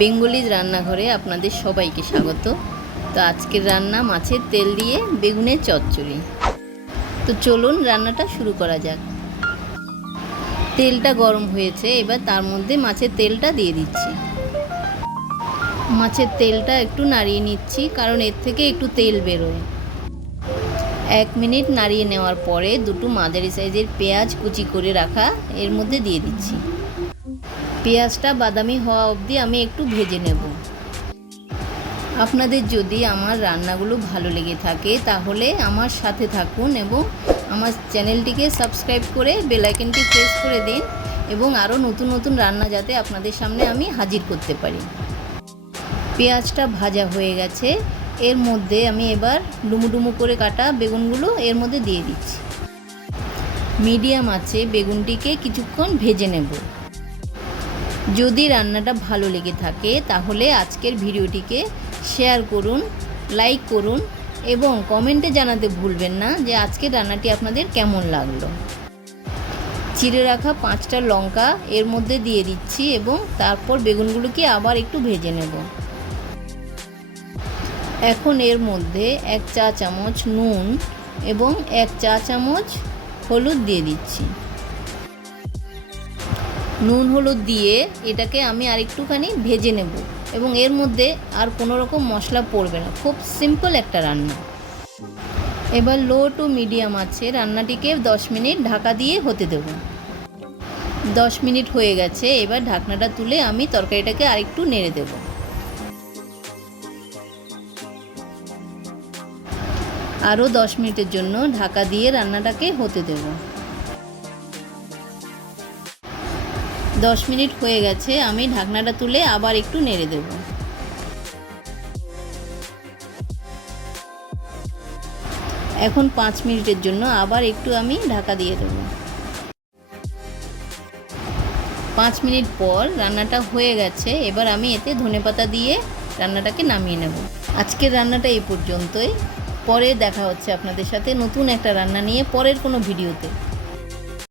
Bengalis রান্নাঘরে আপনাদের সবাইকে স্বাগত। তো আজকের রান্না মাছের তেল দিয়ে বেগুনের চচ্চড়ি। তো চলুন রান্নাটা শুরু করা যাক। তেলটা গরম হয়েছে, এবার তার মধ্যে মাছের তেলটা দিয়ে দিচ্ছি। মাছের তেলটা একটু নাড়িয়ে নিচ্ছি, কারণ এর থেকে একটু তেল বেরোয়। 1 মিনিট নাড়িয়ে নেওয়ার পরে দুটো মাঝারি সাইজের পেঁয়াজ কুচি করে রাখা এর মধ্যে দিয়ে দিচ্ছি। পেঁয়াজটা বাদামি হওয়া অবধি আমি একটু ভেজে নেব। আপনাদের যদি আমার রান্নাগুলো ভালো লেগে থাকে তাহলে আমার সাথে থাকুন এবং আমার চ্যানেলটিকে সাবস্ক্রাইব করে বেল আইকনটি প্রেস করে দিন, এবং আরও নতুন নতুন রান্না যাতে আপনাদের সামনে আমি হাজির করতে পারি। পেঁয়াজটা ভাজা হয়ে গেছে, এর মধ্যে আমি এবার ডুমু ডুমু করে কাটা বেগুনগুলো এর মধ্যে দিয়ে দিচ্ছি। মিডিয়াম আঁচে বেগুনটিকে কিছুক্ষণ ভেজে নেব। যদি রান্নাটা ভালো লেগে থাকে তাহলে আজকের ভিডিওটিকে শেয়ার করুন, লাইক করুন এবং কমেন্টে জানাতে ভুলবেন না যে আজকের রান্নাটি আপনাদের কেমন লাগলো। চিড়ে রাখা 5টা লঙ্কা এর মধ্যে দিয়ে দিচ্ছি এবং তারপর বেগুনগুলোকে আবার একটু ভেজে নেব। এখন এর মধ্যে 1 চা চামচ নুন এবং 1 চা চামচ হলুদ দিয়ে দিচ্ছি। নুন হলুদ দিয়ে এটাকে আমি আরেকটুখানি ভেজে নেব এবং এর মধ্যে আর কোনো রকম মশলা পড়বে না। খুব সিম্পল একটা রান্না। এবার লো টু মিডিয়াম আছে রান্নাটিকে 10 মিনিট ঢাকা দিয়ে হতে দেব। 10 মিনিট হয়ে গেছে, এবার ঢাকনাটা তুলে আমি তরকারিটাকে আরেকটু নেড়ে দেব। আরও 10 মিনিটের জন্য ঢাকা দিয়ে রান্নাটাকে হতে দেব। 10 মিনিট হয়ে গেছে, আমি ঢাকনাটা তুলে আবার একটু নেড়ে দেব। এখন 5 মিনিটের জন্য আবার একটু আমি ঢাকা দিয়ে দেব। 5 মিনিট পর রান্নাটা হয়ে গেছে, এবার আমি এতে ধনেপাতা দিয়ে রান্নাটাকে নামিয়ে নেব। আজকের রান্নাটা এই পর্যন্তই। পরে দেখা হচ্ছে আপনাদের সাথে নতুন একটা রান্না নিয়ে পরের কোনো ভিডিওতে।